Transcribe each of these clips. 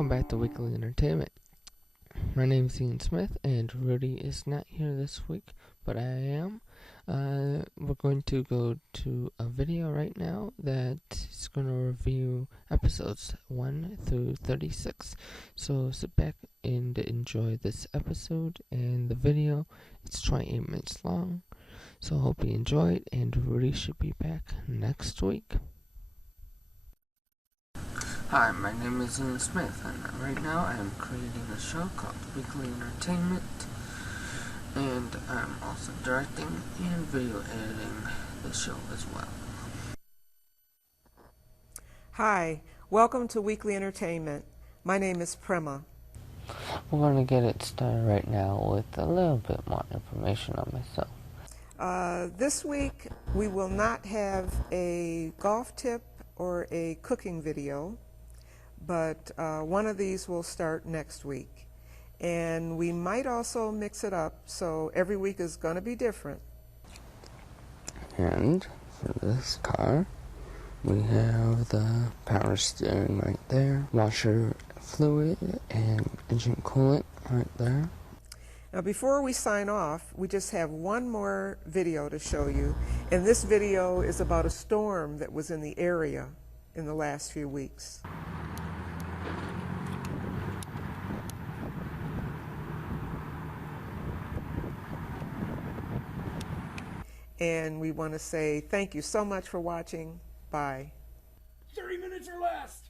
Welcome back to Weekly Entertainment. My name is Ian Smith, and Rudy is not here this week, but I am. We're going to go to a video right now that is going to review episodes 1 through 36. So sit back and enjoy this episode and the video. It's 28 minutes long, so I hope you enjoy it, and Rudy should be back next week. Hi, my name is Ian Smith, and right now I am creating a show called Weekly Entertainment, and I'm also directing and video editing the show as well. Hi, welcome to Weekly Entertainment. My name is Prema. We're going to get it started right now with a little bit more information on myself. This week we will not have a golf tip or a cooking video, but one of these will start next week. And we might also mix it up, so every week is going to be different. And for this car, we have the power steering right there, washer fluid and engine coolant right there. Now before we sign off, we just have one more video to show you, and this video is about a storm that was in the area in the last few weeks. And we want to say thank you so much for watching. Bye. 30 minutes or less.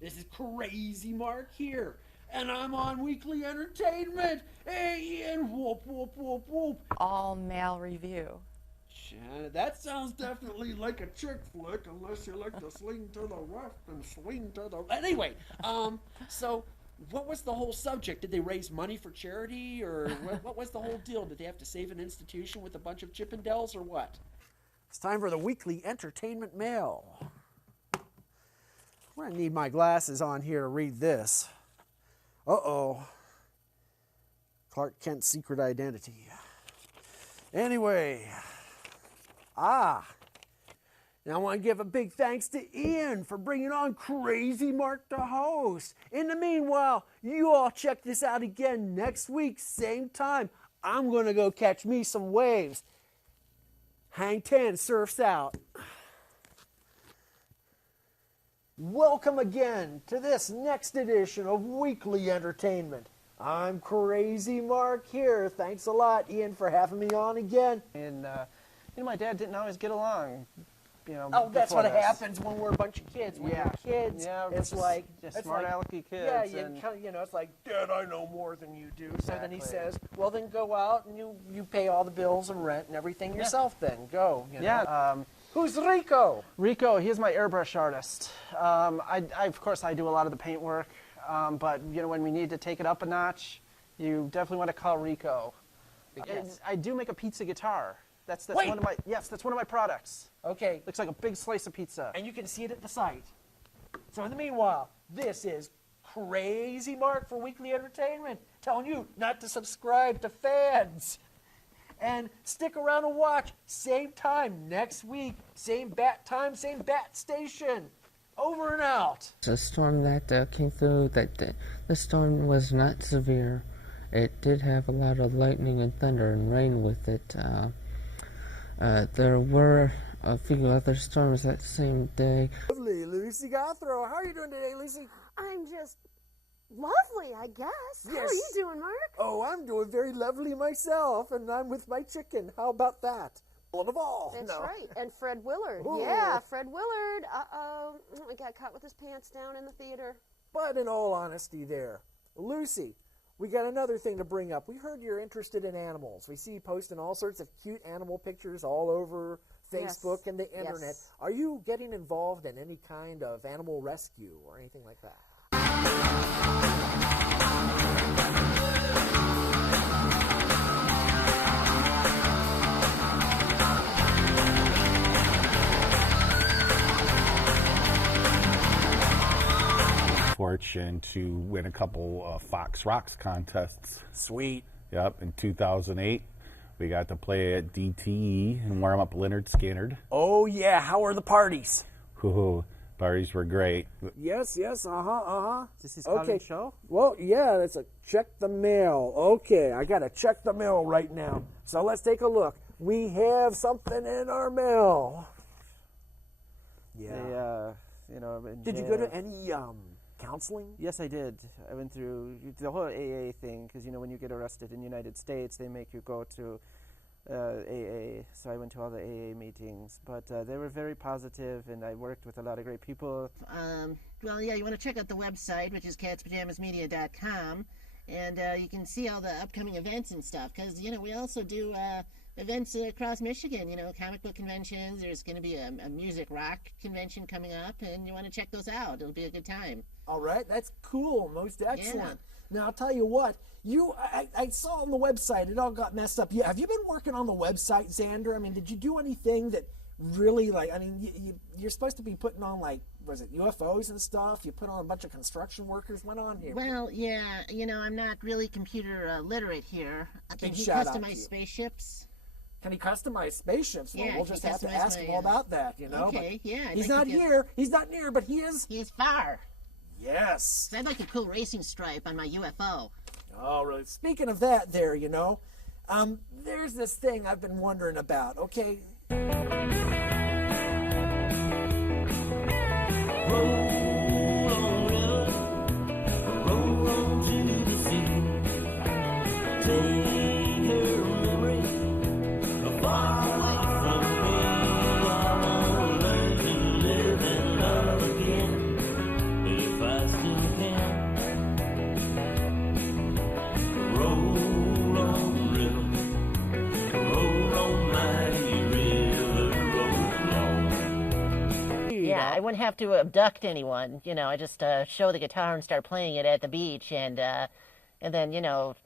This is Crazy Mark here, and I'm on Weekly Entertainment. Hey, Ian, whoop, whoop, whoop, whoop. All male review. Shanna, that sounds definitely like a chick flick, unless you like to swing to the left and swing to the... Anyway, so what was the whole subject? Did they raise money for charity, or what was the whole deal? Did they have to save an institution with a bunch of Chippendales, or what? It's time for the Weekly Entertainment Mail. I'm going to need my glasses on here to read this. Uh-oh. Clark Kent's secret identity. Anyway. Now I want to give a big thanks to Ian for bringing on Crazy Mark to host. In the meanwhile, you all check this out again next week, same time. I'm going to go catch me some waves. Hang 10, surfs out. Welcome again to this next edition of Weekly Entertainment. I'm Crazy Mark here. Thanks a lot, Ian, for having me on again. And, my dad didn't always get along, That's what this. happens when we're a bunch of kids. When Yeah. we're kids, Yeah, it's just- like... just it's smart like, alecky kids. Yeah, and it's like, Dad, I know more than you do. So then he Exactly. says, well, then go out and you pay all the bills and rent and everything yourself then. Go, yeah. Who's Rico? Rico, he's my airbrush artist. Of course, I do a lot of the paint work, but, when we need to take it up a notch, you definitely want to call Rico. Yes. I do make a pizza guitar. That's Wait. one of my, that's one of my products. Okay, Looks like a big slice of pizza. and you can see it at the site. So in the meanwhile, this is Crazy Mark for Weekly Entertainment, telling you not to subscribe to fans. And stick around and watch. Same time next week. Same bat time, same bat station. Over and out. The storm that came through, the storm was not severe. It did have a lot of lightning and thunder and rain with it. There were a few other storms that same day. Lovely, Lucy Gothro. How are you doing today, Lucy? I'm just lovely, I guess. How are Yes. you doing, Mark? Oh, I'm doing very lovely myself, and I'm with my chicken. How about that? One of all. That's No. right. And Fred Willard. Ooh. Yeah, Fred Willard. Uh-oh. He got caught with his pants down in the theater. But in all honesty there, Lucy, we got another thing to bring up. We heard you're interested in animals. We see you posting all sorts of cute animal pictures all over Facebook Yes. and the internet. Yes. Are you getting involved in any kind of animal rescue or anything like that? Fortune to win a couple Fox Rocks contests. Sweet. Yep, in 2008, we got to play at DTE and warm up Leonard Skinner. Oh, yeah. How are the parties? Ooh, Parties were great. Yes, uh-huh. This is Okay. Colin's show? Well, yeah, that's a check the mail. Okay, I gotta check the mail right now. So let's take a look. We have something in our mail. Yeah. Did you go to any counseling? Yes, I did. I went through the whole AA thing because, when you get arrested in the United States, they make you go to AA. So I went to all the AA meetings. But they were very positive, and I worked with a lot of great people. Well, yeah, you want to check out the website, which is catspajamasmedia.com, and you can see all the upcoming events and stuff, because, we also do events across Michigan, comic book conventions. There's going to be a music rock convention coming up, and you want to check those out. It'll be a good time. All right, that's cool. Most excellent. Now, I'll tell you what. I saw on the website, it all got messed up. Have you been working on the website, Xander? I mean, did you do anything that really, you're supposed to be putting on, was it UFOs and stuff? You put on a bunch of construction workers. Went on here. Well, yeah, I'm not really computer literate here. Can he shout out to customize you. spaceships? Can he customize spaceships? Well, Yeah, we'll can just he have to customize ask him all my, about that, Okay, but yeah. I'd he's like not to get- here. He's not near, but he is. He is far. Yes. So I'd like a cool racing stripe on my UFO. Oh, really? Speaking of that there, there's this thing I've been wondering about, okay? Yeah, I wouldn't have to abduct anyone. I just show the guitar and start playing it at the beach, and then,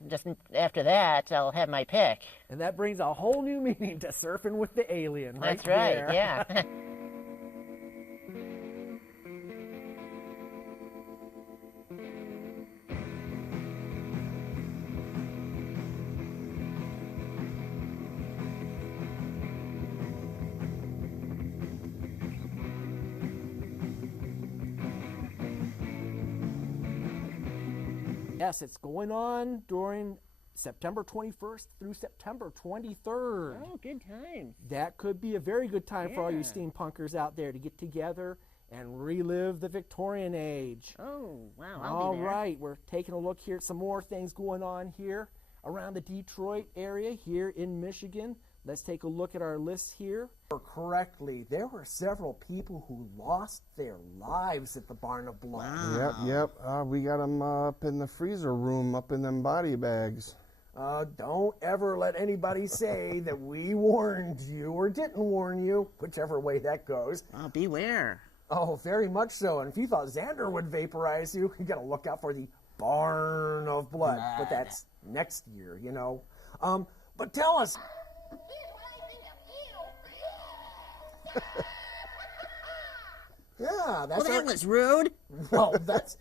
just after that, I'll have my pick. And that brings a whole new meaning to surfing with the alien. That's right, there. yeah. Yes, it's going on during September 21st through September 23rd. Oh, good time. That could be a very good time for all you Yeah. steampunkers out there to get together and relive the Victorian age. Oh, wow, I'll All be there. right, we're taking a look here at some more things going on here around the Detroit area here in Michigan. Let's take a look at our list here. Correctly, there were several people who lost their lives at the Barn of Blood. Yep. We got them up in the freezer room, up in them body bags. Don't ever let anybody say that we warned you or didn't warn you, whichever way that goes. Oh, beware. Oh, very much so. And if you thought Xander would vaporize you, you got to look out for the Barn of Blood. But that's next year, But tell us. Yeah, that's Well, that was rude. that's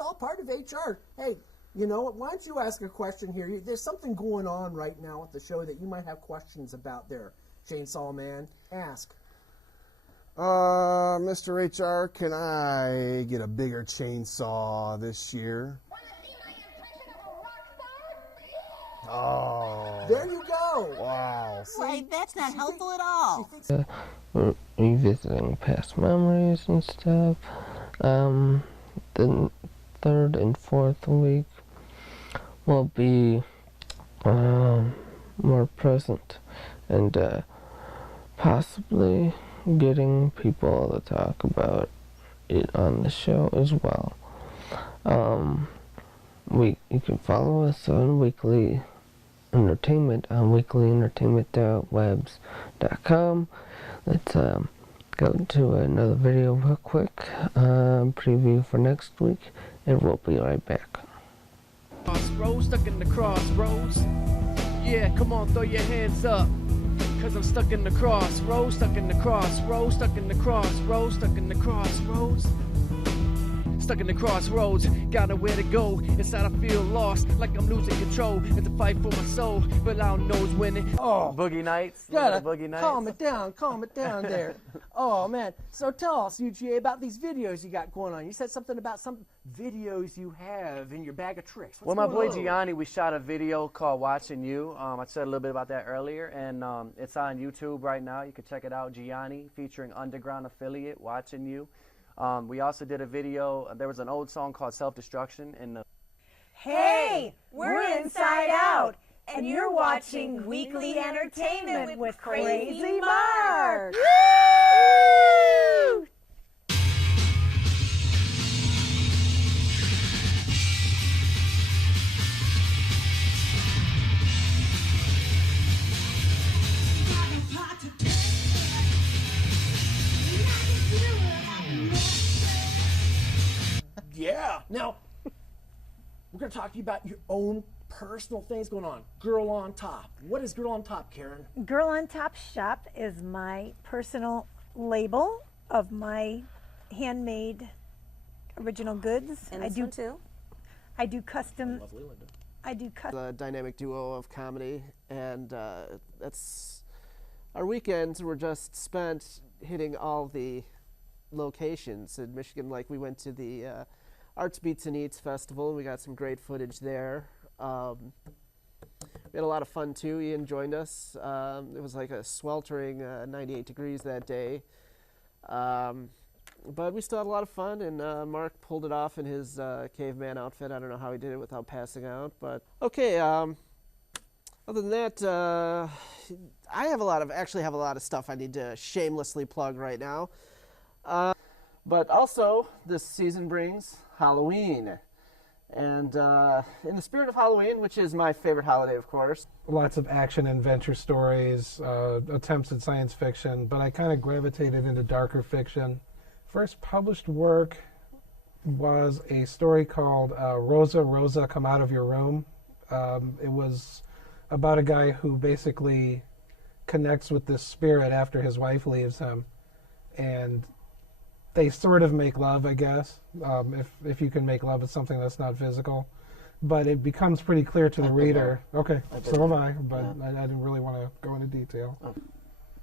all part of HR. Hey, why don't you ask a question here? There's something going on right now at the show that you might have questions about there, Chainsaw Man. Ask. Mr. HR, can I get a bigger chainsaw this year? Oh. There you go. Wow. Wait, that's not helpful at all. We're revisiting past memories and stuff. The third and fourth week will be more present and possibly getting people to talk about it on the show as well. You can follow us on Weekly Entertainment on weeklyentertainment.webs.com. Let's go to another video real quick, preview for next week, and we'll be right back. Crossroads, stuck in the crossroads. Yeah, come on, throw your hands up. Cause I'm stuck in the crossroads, stuck in the crossroads, stuck in the crossroads, stuck in the crossroads. stuck in the crossroads, got nowhere to go. Inside I feel lost, like I'm losing control. It's a fight for my soul, but I don't know who's winning. Oh, Boogie Nights. gotta Boogie Nights. calm it down there. Oh man, so tell us, UGA, about these videos you got going on. You said something about some videos you have in your bag of tricks. What's Well, my boy going on? Gianni, we shot a video called Watching You. I said a little bit about that earlier, and it's on YouTube right now. You can check it out, Gianni, featuring Underground Affiliate, Watching You. We also did a video, there was an old song called Self-Destruction. Hey, we're Inside Out, and you're watching Weekly Entertainment with Crazy Mark. Woo! Yeah. Now, we're going to talk to you about your own personal things going on. Girl on Top. What is Girl on Top, Karen? Girl on Top Shop is my personal label of my handmade original goods. And this one too? I do custom. Lovely, Linda. I do custom. The dynamic duo of comedy, and that's our weekends were just spent hitting all the locations in Michigan. Like we went to the Arts Beats and Eats Festival, and we got some great footage there. We had a lot of fun too. Ian joined us. It was like a sweltering 98 degrees that day. But we still had a lot of fun, and Mark pulled it off in his caveman outfit. I don't know how he did it without passing out, but okay. Other than that, I actually have a lot of stuff I need to shamelessly plug right now. But also, this season brings Halloween. And in the spirit of Halloween, which is my favorite holiday, of course. Lots of action adventure stories, attempts at science fiction, but I kind of gravitated into darker fiction. First published work was a story called Rosa, Rosa, Come Out of Your Room. It was about a guy who basically connects with this spirit after his wife leaves him. And they sort of make love, I guess, if you can make love with something that's not physical. But it becomes pretty clear to the reader. Okay, so have I, but I didn't really want to go into detail.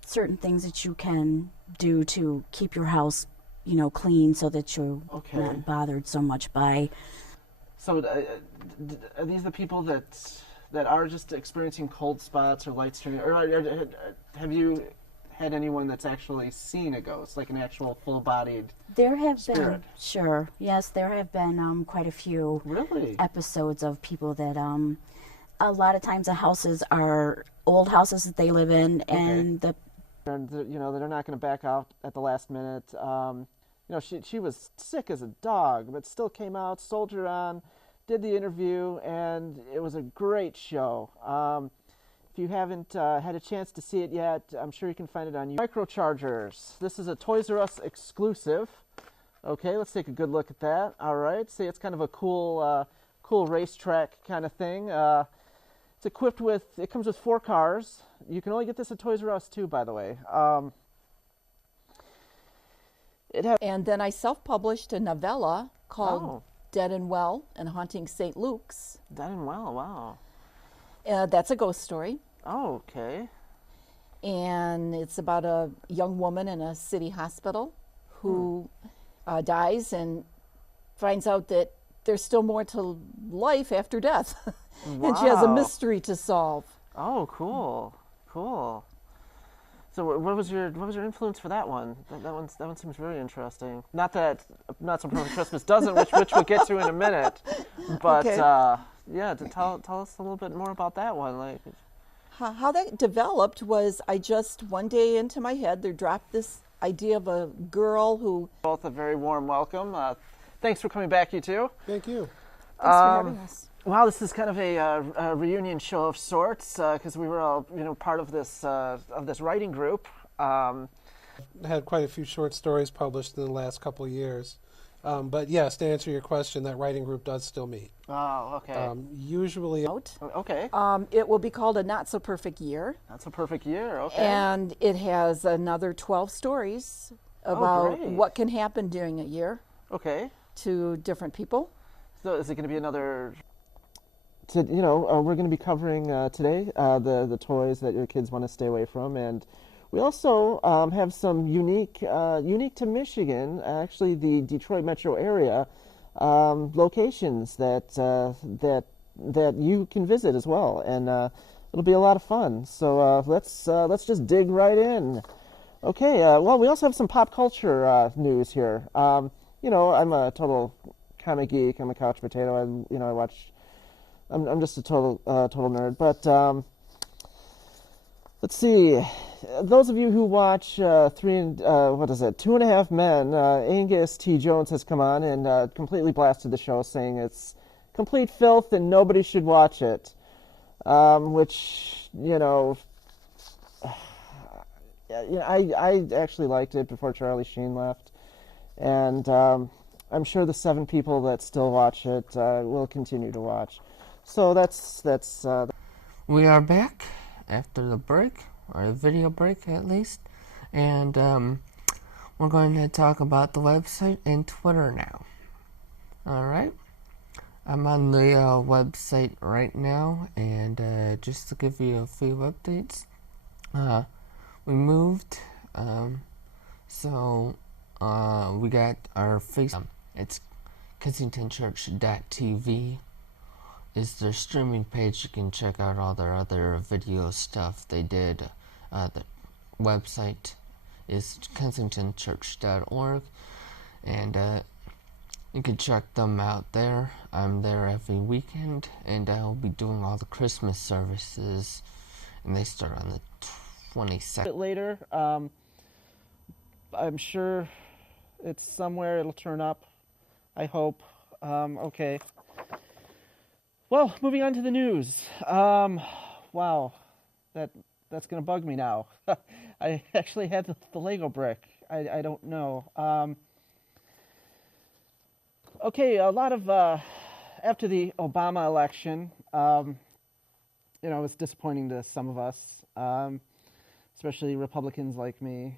Certain things that you can do to keep your house, you know, clean so that you're not bothered so much by. So are these the people that are just experiencing cold spots or light string, or have you had anyone that's actually seen a ghost, like an actual full-bodied There have spirit? been, sure, yes, there have been quite a few episodes of people that a lot of times the houses are old houses that they live in, and you know, they're not going to back out at the last minute. You know, she was sick as a dog, but still came out, soldiered on, did the interview, and it was a great show. If you haven't had a chance to see it yet, I'm sure you can find it on YouTube. Microchargers. This is a Toys R Us exclusive. Okay, let's take a good look at that. All right, see, it's kind of a cool, cool racetrack kind of thing. It's equipped with, it comes with 4 cars. You can only get this at Toys R Us too, by the way. And then I self-published a novella called Dead and Well and Haunting St. Luke's. Dead and Well, wow. That's a ghost story. Oh, okay. And it's about a young woman in a city hospital who dies and finds out that there's still more to life after death. And she has a mystery to solve. Oh, cool, cool. So what was your influence for that one? That one seems very interesting. Not that Not So Perfect Christmas doesn't, which we'll get to in a minute. But yeah, tell us a little bit more about that one. Like how that developed was I just one day into my head there dropped this idea of a girl who. Both a very warm welcome. Thanks for coming back, you two. Thank you. Thanks for having us. Wow, this is kind of a reunion show of sorts because we were all part of this writing group. Had quite a few short stories published in the last couple of years. But yes, to answer your question, that writing group does still meet. Oh, okay. Usually out. Okay. It will be called A Not So Perfect Year. Not So Perfect Year, okay. And it has another 12 stories about what can happen during a year. Okay. to different people. So is it going to be another? We're going to be covering today the toys that your kids want to stay away from, and we also have some unique to Michigan, actually the Detroit metro area locations that you can visit as well, and it'll be a lot of fun. So let's just dig right in. Okay, well, we also have some pop culture news here. I'm a total comic geek. I'm a couch potato. I watch. I'm just a total nerd. But let's see. Those of you who watch 2.5 Men, Angus T. Jones has come on and completely blasted the show, saying it's complete filth and nobody should watch it. Which I actually liked it before Charlie Sheen left, and I'm sure the 7 people that still watch it will continue to watch. So that's. We are back after the break, or the video break at least, and we're going to talk about the website and Twitter now. All right. I'm on the website right now, and just to give you a few updates, we moved, so we got our Facebook. It's KensingtonChurch.tv is their streaming page. You can check out all their other video stuff they did. The website is KensingtonChurch.org, and you can check them out there. I'm there every weekend, and I'll be doing all the Christmas services, and they start on the 22nd. A bit later, I'm sure it's somewhere. It'll turn up, I hope. Okay. Well, moving on to the news. Wow, that's gonna bug me now. I actually had the Lego brick. I don't know. Okay, a lot of after the Obama election, it was disappointing to some of us, especially Republicans like me.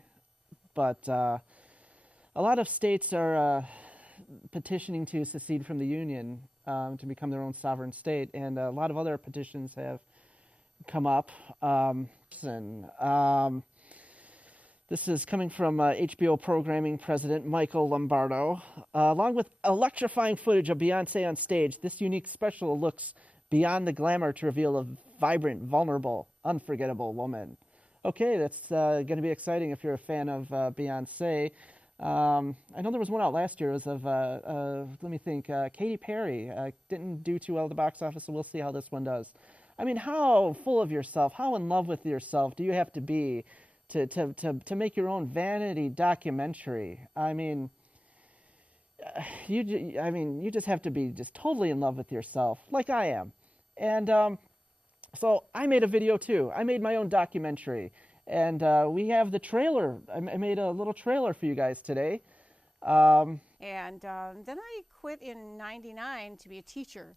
But a lot of states are petitioning to secede from the Union, to become their own sovereign state, and a lot of other petitions have come up. This is coming from HBO programming president Michael Lombardo. Along with electrifying footage of Beyonce on stage, this unique special looks beyond the glamour to reveal a vibrant, vulnerable, unforgettable woman. Okay, that's going to be exciting if you're a fan of Beyonce. I know there was one out last year. It was of, let me think, Katy Perry. Didn't do too well at the box office, so we'll see how this one does. I mean, how full of yourself, how in love with yourself do you have to be to make your own vanity documentary? I mean, you just have to be just totally in love with yourself, like I am. And so I made a video too. I made my own documentary, and we have the trailer. I made a little trailer for you guys today. And then I quit in '99 to be a teacher.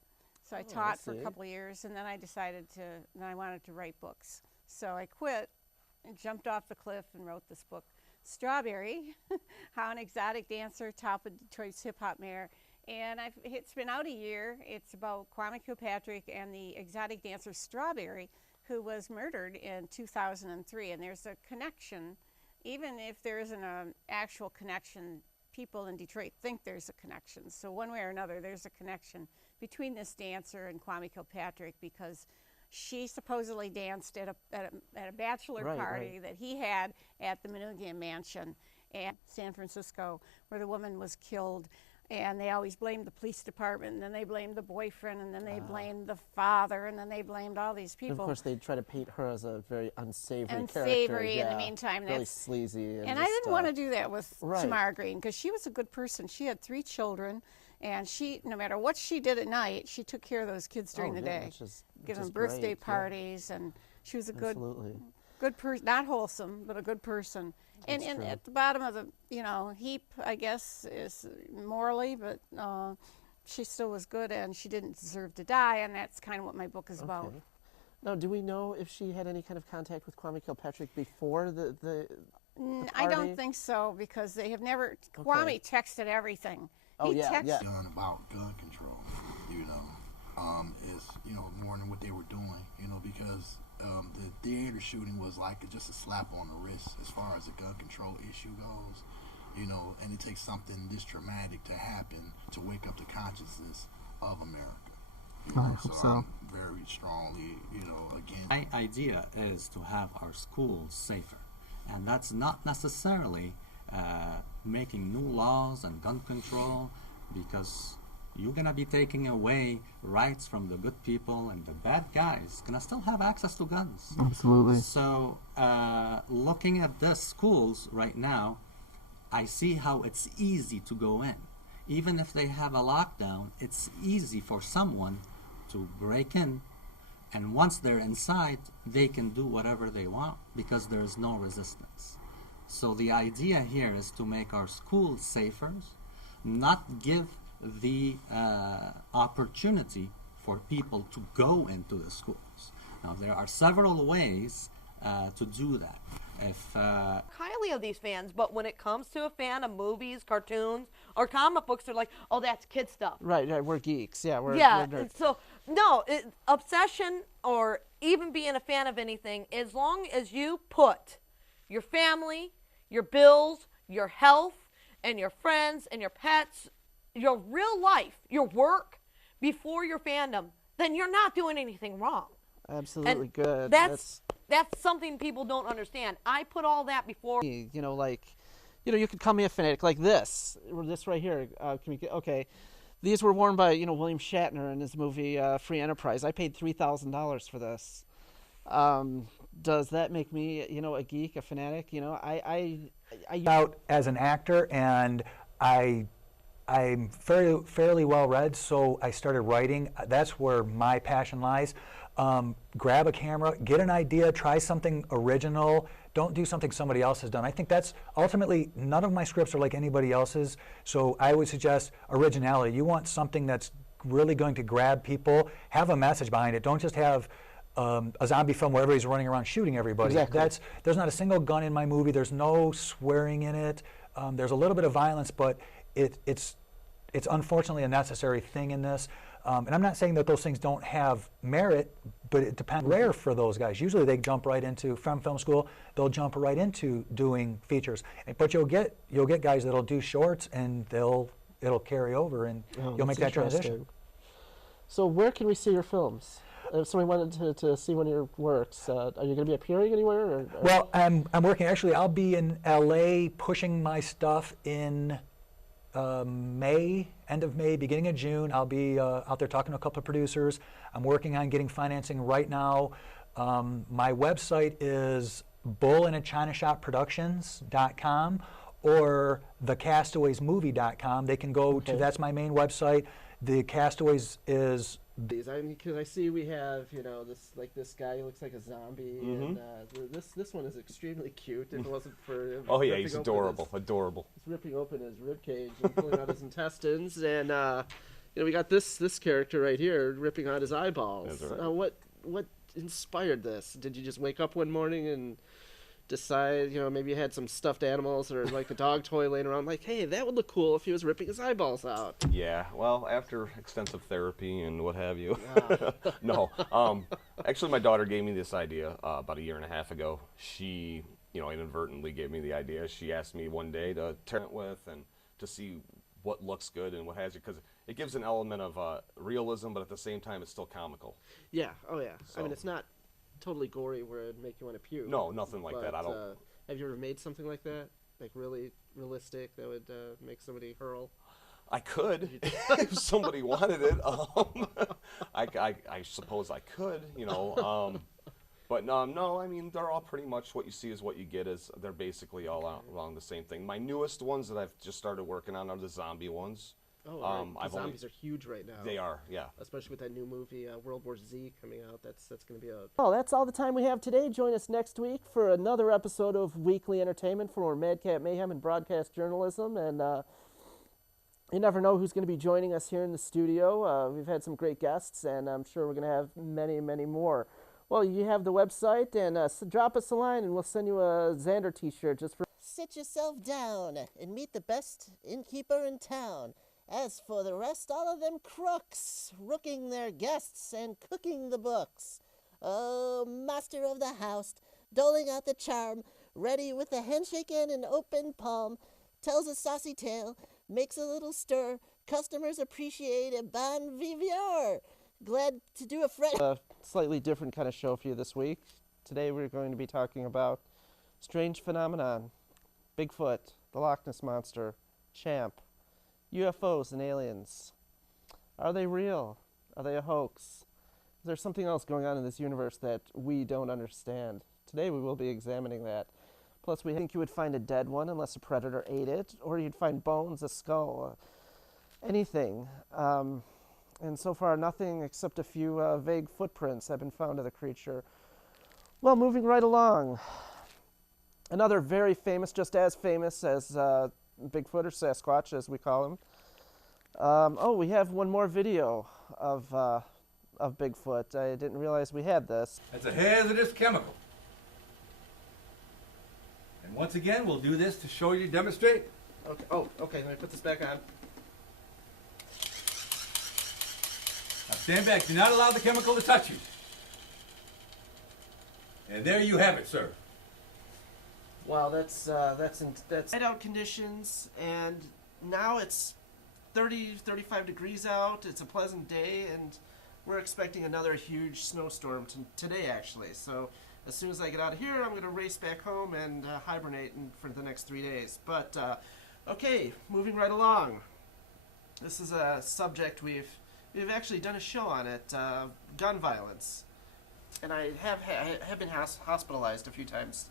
So I taught for a couple of years, and then I decided then I wanted to write books. So I quit and jumped off the cliff and wrote this book, Strawberry, How an Exotic Dancer Topped Detroit's Hip Hop Mayor. And it's been out a year. It's about Kwame Kilpatrick and the exotic dancer Strawberry, who was murdered in 2003. And there's a connection, even if there isn't an actual connection, people in Detroit think there's a connection. So one way or another, there's a connection between this dancer and Kwame Kilpatrick, because she supposedly danced at a bachelor party that he had at the Manoogian Mansion in San Francisco, where the woman was killed. And they always blamed the police department, and then they blamed the boyfriend, and then they blamed the father, and then they blamed all these people. And of course, they try to paint her as a very unsavory character. Unsavory in the meantime. Really sleazy. And I didn't want to do that with Tamara Green, because she was a good person. She had 3 children, and she, no matter what she did at night, she took care of those kids during the day. Give them birthday parties, and she was a good person, not wholesome, but a good person. And at the bottom of the heap, I guess, is morally, but she still was good, and she didn't deserve to die, and that's kind of what my book is about. Now, do we know if she had any kind of contact with Kwame Kilpatrick before the I don't think so, because they have never. Kwame texted everything. Oh, he texted about gun control, is more than what they were doing, because the theater shooting was like just a slap on the wrist as far as the gun control issue goes, and it takes something this traumatic to happen to wake up the consciousness of America. I hope so. I'm very strongly, against. My idea is to have our schools safer, and that's not necessarily making new laws and gun control, because you're gonna be taking away rights from the good people, and the bad guys gonna still have access to guns. Absolutely. So looking at the schools right now, I see how it's easy to go in. Even if they have a lockdown, it's easy for someone to break in, and once they're inside, they can do whatever they want because there's no resistance. So the idea here is to make our schools safer, not give the opportunity for people to go into the schools. Now, there are several ways to do that. Highly of these fans, but when it comes to a fan of movies, cartoons, or comic books, they're like, oh, that's kid stuff. Right, we're geeks. Yeah, we're and so no obsession or even being a fan of anything, as long as you put your family, your bills, your health, and your friends and your pets, your real life, your work before your fandom, then you're not doing anything wrong. Absolutely. And good. That's something people don't understand. I put all that before. You could call me a fanatic like this. This right here. These were worn by William Shatner in his movie Free Enterprise. I paid $3,000 for this. Does that make me a geek, a fanatic? I out as an actor, and I'm fairly well read, so I started writing. That's where my passion lies. Grab a camera, get an idea, try something original. Don't do something somebody else has done. I think that's ultimately, none of my scripts are like anybody else's, so I would suggest originality. You want something that's really going to grab people, have a message behind it. Don't just have a zombie film where everybody's running around shooting everybody. Exactly. There's not a single gun in my movie. There's no swearing in it. There's a little bit of violence, but it's unfortunately a necessary thing in this. And I'm not saying that those things don't have merit, but it depends. Rare for those guys. Usually they jump right into, from film school, they'll jump right into doing features. But you'll get guys that'll do shorts, and it'll carry over, and you'll make that transition. So where can we see your films? If somebody wanted to see one of your works, are you going to be appearing anywhere? Or? Well, I'm working. Actually, I'll be in LA pushing my stuff in May, end of May, beginning of June. I'll be out there talking to a couple of producers. I'm working on getting financing right now. My website is bullinachinashopproductions.com or thecastawaysmovie.com. They can go to, that's my main website. The Castaways is... Because I see we have, this guy who looks like a zombie, and this one is extremely cute. If it wasn't for oh yeah, he's adorable, adorable. He's ripping open his rib cage and pulling out his intestines, and we got this character right here ripping out his eyeballs. That's right. What inspired this? Did you just wake up one morning and decide, maybe you had some stuffed animals or like a dog toy laying around, like, hey, that would look cool if he was ripping his eyeballs out? Yeah, well, after extensive therapy and what have you. No, actually my daughter gave me this idea about a year and a half ago. She, inadvertently gave me the idea. She asked me one day to turn it with and to see what looks good and what has it, because it gives an element of realism, but at the same time it's still comical. Yeah, oh yeah. So, I mean, it's not totally gory where it'd make you want to puke. No, nothing like that. I don't. Have you ever made something like that, like really realistic, that would make somebody hurl? I could, if somebody wanted it. I suppose I could, but no. I mean, they're all pretty much what you see is what you get. Is they're basically all along the same thing. My newest ones that I've just started working on are the zombie ones. Oh, right. The zombies are huge right now. They are, yeah. Especially with that new movie, World War Z, coming out. That's going to be a... Well, that's all the time we have today. Join us next week for another episode of Weekly Entertainment for more Madcap Mayhem and broadcast journalism. And you never know who's going to be joining us here in the studio. We've had some great guests, and I'm sure we're going to have many, many more. Well, you have the website, and drop us a line, and we'll send you a Xander t-shirt just for... sit yourself down and meet the best innkeeper in town. As for the rest, all of them crooks, rooking their guests and cooking the books. Oh, master of the house, doling out the charm, ready with a handshake and an open palm, tells a saucy tale, makes a little stir, customers appreciate a bon vivant. Glad to do a slightly different kind of show for you this week. Today we're going to be talking about strange phenomenon, Bigfoot, the Loch Ness Monster, Champ, UFOs and aliens. Are they real? Are they a hoax? Is there something else going on in this universe that we don't understand? Today we will be examining that. Plus we think you would find a dead one unless a predator ate it, or you'd find bones, a skull, anything. And so far nothing except a few vague footprints have been found of the creature. Well, moving right along. Another very famous, just as famous as Bigfoot or Sasquatch, as we call him. We have one more video of Bigfoot. I didn't realize we had this. It's a hazardous chemical. And once again, we'll do this to show you, demonstrate. Okay. Okay. Let me put this back on. Now stand back. Do not allow the chemical to touch you. And there you have it, sir. Wow, that's hideout conditions, and now it's 35 degrees out. It's a pleasant day, and we're expecting another huge snowstorm today, actually. So as soon as I get out of here, I'm going to race back home and hibernate for the next 3 days. But okay, moving right along. This is a subject we've actually done a show on it, gun violence, and I have been hospitalized a few times,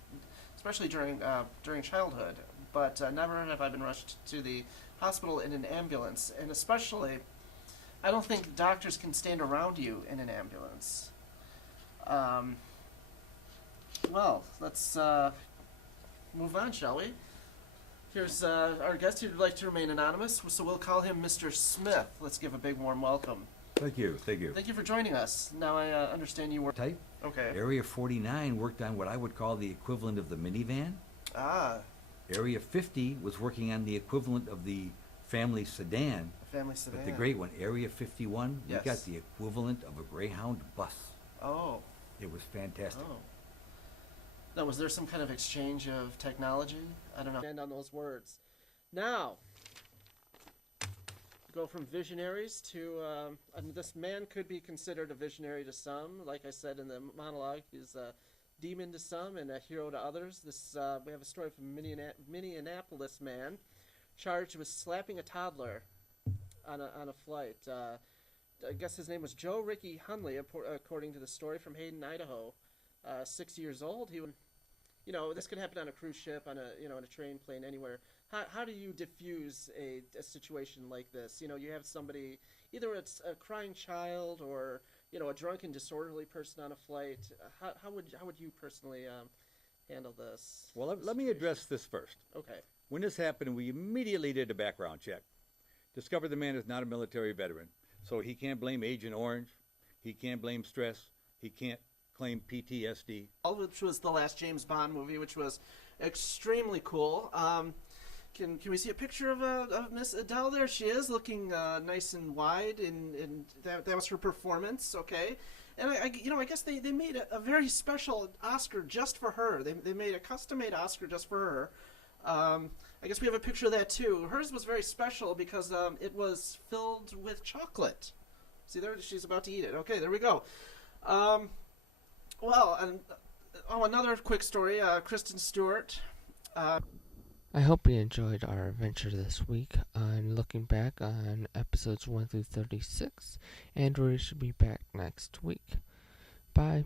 especially during childhood, but never have I been rushed to the hospital in an ambulance, and especially, I don't think doctors can stand around you in an ambulance. Well, let's move on, shall we? Here's our guest who'd like to remain anonymous, so we'll call him Mr. Smith. Let's give a big warm welcome. Thank you, thank you. Thank you for joining us. Now I understand you work... Type? Okay. Area 49 worked on what I would call the equivalent of the minivan. Ah. Area 50 was working on the equivalent of the family sedan. Family sedan. But the great one, Area 51, Yes. we got the equivalent of a Greyhound bus. Oh. It was fantastic. Oh. Now, was there some kind of exchange of technology? I don't know. Stand on those words. Now, go from visionaries to, this man could be considered a visionary to some. Like I said in the monologue, he's a demon to some and a hero to others. We have a story from Minneapolis man charged with slapping a toddler on a flight. I guess his name was Joe Ricky Hunley, according to the story, from Hayden, Idaho. 6 years old. This could happen on a cruise ship, on a train, plane, anywhere. How do you diffuse a situation like this? You have somebody, either it's a crying child or a drunken, disorderly person on a flight. How would you personally handle this? Well, let me address this first. Okay. When this happened, we immediately did a background check. Discovered the man is not a military veteran, so he can't blame Agent Orange. He can't blame stress. He can't claim PTSD. Which was the last James Bond movie, which was extremely cool. Can we see a picture of Miss Adele? There she is, looking nice and wide, and that was her performance. Okay, and I guess they made a very special Oscar just for her. They made a custom-made Oscar just for her. I guess we have a picture of that too. Hers was very special because it was filled with chocolate. See there, she's about to eat it. Okay, there we go. Another quick story. Kristen Stewart. I hope you enjoyed our adventure this week on looking back on episodes 1 through 36, and we should be back next week. Bye.